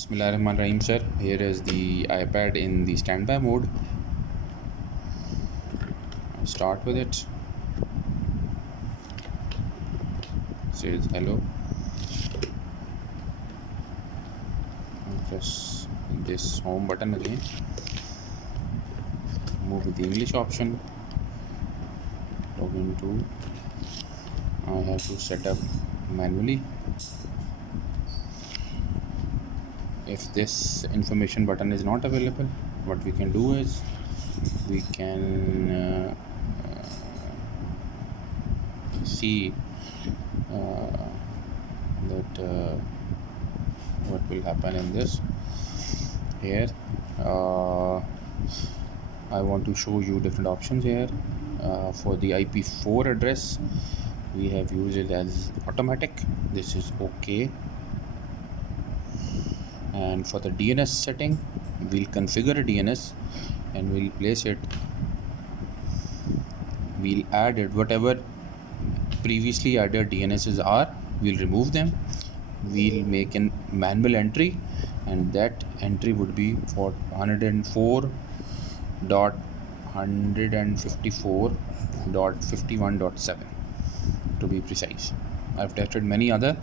Bismillahirrahmanirrahim, sir. Here is the iPad in the standby mode. I'll start with it. Says hello. Press this home button again. Move with the English option. Log into. I have to set up manually. If this information button is not available, what we can do is we can see that what will happen in this. Here I want to show you different options here. For the IP4 address, we have used it as automatic. This is okay. And for the DNS setting, we'll configure a DNS and we'll place it. We'll add it, whatever previously added DNSs are, we'll remove them. We'll make a manual entry, and that entry would be for 104.154.51.7 to be precise. I've tested many other,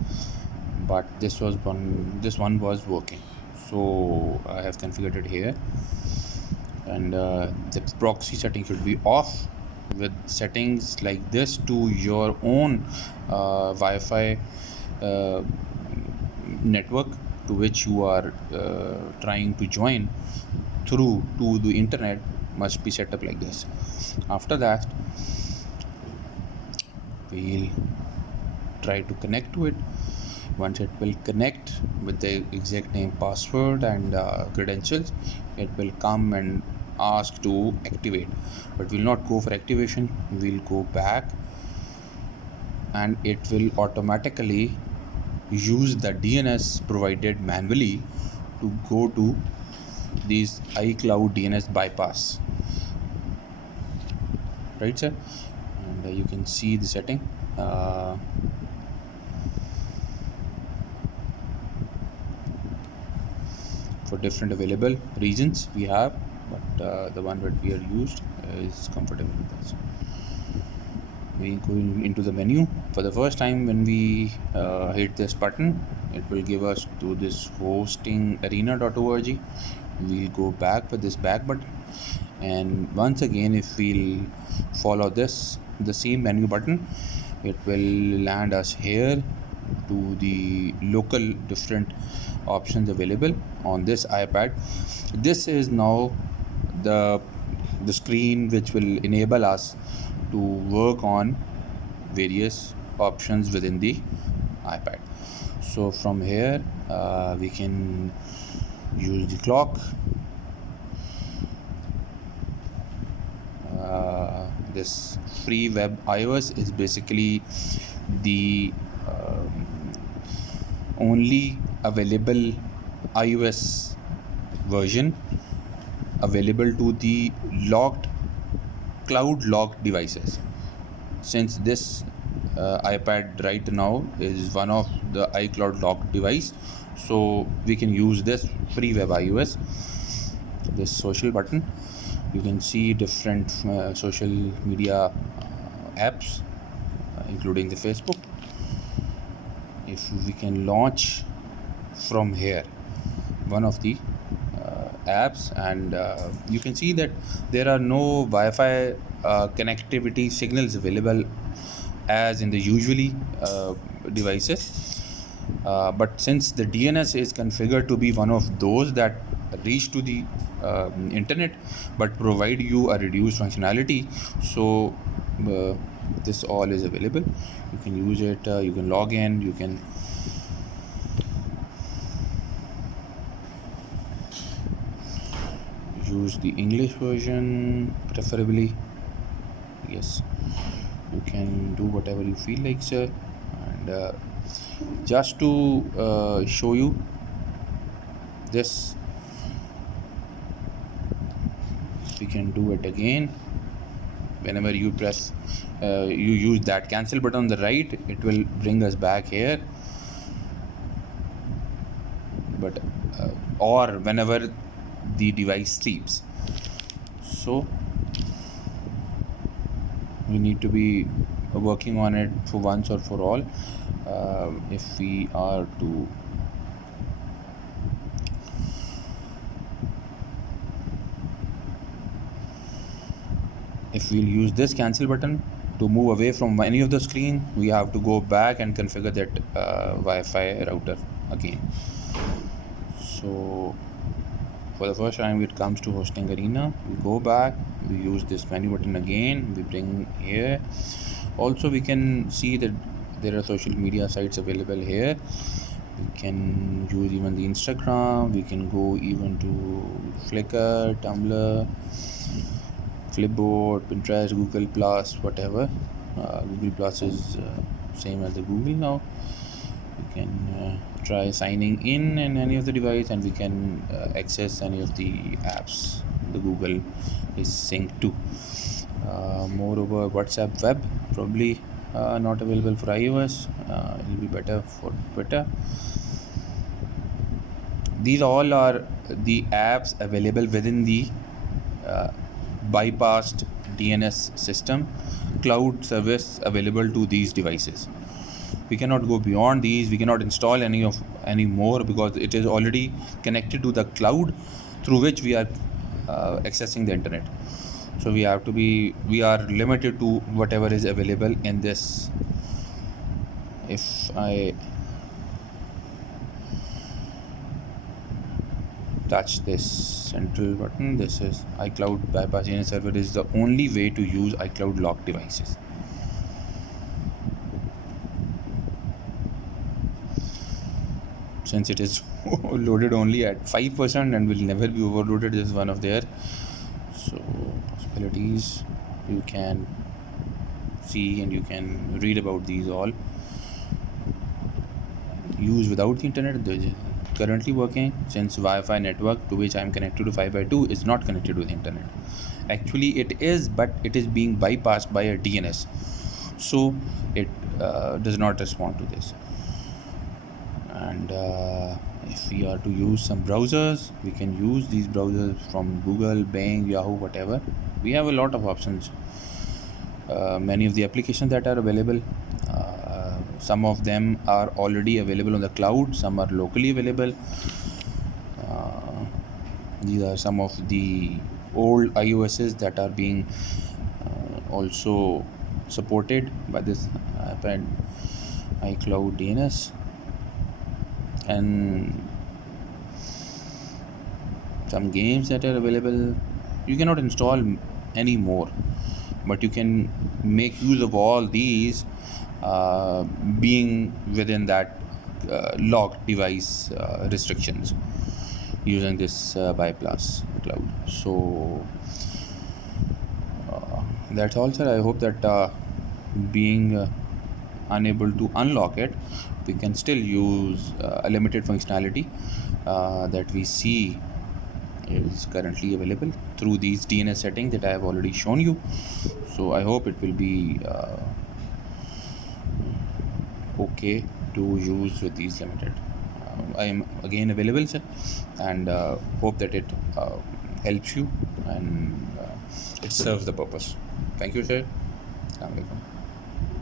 but this one was working, so I have configured it here. And the proxy setting should be off. With settings like this to your own Wi-Fi network to which you are trying to join through to the internet must be set up like this. After that, we'll try to connect to it. Once it will connect with the exact name, password and credentials, it will come and ask to activate, but we'll not go for activation. We'll go back and it will automatically use the DNS provided manually to go to these iCloud DNS bypass, right sir? And you can see the setting. For different available regions we have, but the one that we are used is comfortable with us. We go into the menu. For the first time, when we hit this button, it will give us to this hosting arena.org. We'll go back with this back button, and once again, if we'll follow this, the same menu button, it will land us here to the local different options available on this iPad. This is now the screen which will enable us to work on various options within the iPad. So from here we can use the clock. This free web iOS is basically the only available iOS version available to the cloud locked devices. Since this iPad right now is one of the iCloud locked device, so we can use this free web iOS. This social button, you can see different social media apps including the Facebook. If we can launch from here one of the apps, and you can see that there are no Wi-Fi connectivity signals available as in the usually devices, but since the DNS is configured to be one of those that reach to the internet but provide you a reduced functionality, so this all is available. You can use it, you can log in, you can use the English version preferably. Yes, you can do whatever you feel like, sir. And just to show you this, we can do it again. Whenever you press you use that cancel button on the right, it will bring us back here. but or whenever the device sleeps. So we need to be working on it for once or for all. If we are to if we'll use this cancel button to move away from any of the screen, we have to go back and configure that Wi-Fi router again. So for the first time it comes to hosting arena, we go back, we use this menu button again, we bring here. Also we can see that there are social media sites available here. We can use even the Instagram, we can go even to Flickr, Tumblr, Flipboard, Pinterest, Google Plus, whatever. Google Plus is same as the Google now. We can try signing in any of the device, and we can access any of the apps the Google is synced to. Moreover, WhatsApp web probably not available for iOS. It will be better for Twitter. These all are the apps available within the bypassed DNS system cloud service available to these devices. We cannot go beyond these. We cannot install any more because it is already connected to the cloud through which we are accessing the internet. So we are limited to whatever is available in this. If I touch this central button, this is iCloud bypass DNS server is the only way to use iCloud locked devices. Since it is loaded only at 5% and will never be overloaded, this is one of their possibilities. You can see and you can read about these all. Use without the internet, currently working, since Wi-Fi network to which I am connected to 5x2 is not connected to the internet. Actually it is, but it is being bypassed by a DNS, so it does not respond to this. And if we are to use some browsers, we can use these browsers from Google, Bing, Yahoo, whatever. We have a lot of options. Many of the applications that are available, some of them are already available on the cloud, some are locally available. These are some of the old iOSs that are being also supported by this iPad iCloud DNS. And some games that are available, you cannot install any more, but you can make use of all these being within that locked device restrictions using this bypass cloud. So that's all, sir. I hope that being unable to unlock it, we can still use a limited functionality that we see is currently available through these DNS settings that I have already shown you. So I hope it will be okay to use with these limited. I am again available, sir, and hope that it helps you and it serves the purpose. Thank you, sir. Assalamu alaikum.